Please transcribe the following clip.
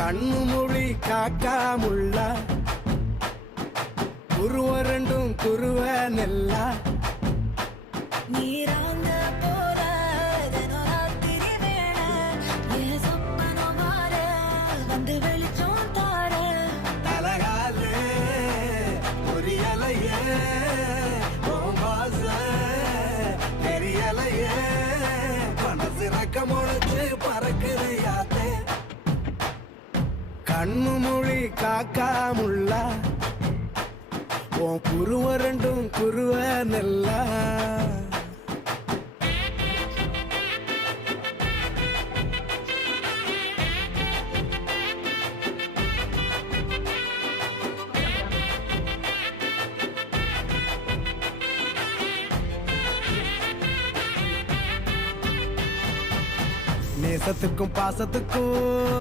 கண்ணு மொழி காக்காமுள்ள குருவ ரெண்டும் குருவ நெல்லா நீராங்க போல தினராத்திரி வேண என் சொப்பனம் மாற வந்து வெளிச்சம் தார தலகாலே புரியலையே ஓம்பாச தெரியலையே மனசு ரக்க முளைச்சு பறக்குறையாத்தே கண்ணு மொழி காக்காமுள்ள உன் குருவ ரெண்டும் குருவ நெல்லா நேசத்துக்கும் பாசத்துக்கும்